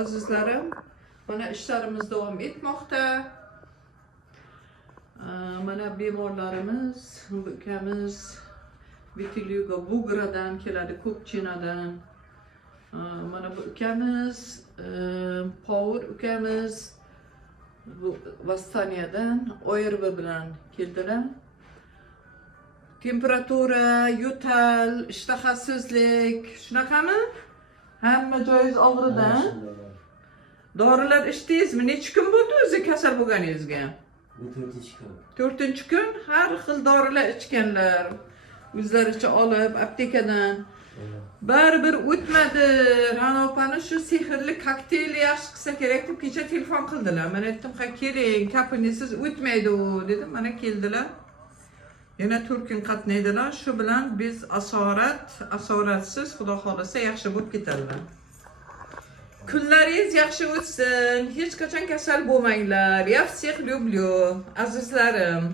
Azizlarim, mana ishlarimiz davom etmoqda. Mana bemorlarimiz, bu ukamiz vitiligo bugradan keladi, Ko'kchinadan. Mana bu ukamiz, Povur ukamiz bu Vastaniyadan ORV bilan keldilar. Temperatura, yo'tal, ishtahasizlik, shunaqami? Hamma joyingiz og'ridan. Dorilar ichdingizmi? Necha kun bo'ldi o'zi kasal bo'lganingizga? Bu 4-chi kun. 4-kun har xil dorilar ichganlar. O'zlaricha olib aptekadan. Baribir o'tmadi. Ra'no opani shu sehrli kokteylni yaxshi qilsa kerak deb kecha telefon qildilar. Men aytdim, "Ha keling, kapinisiz o'tmaydi u" dedim. Mana keldilar. Yana 4 kun qatnaydilar. Shu bilan biz asoratsiz xudo xolasa yaxshi bo'lib ketadilar. Kunlaringiz yaxshi o'tsin. Hech qachon kasal bo'lmanglar. Я всех люблю, azizlarim.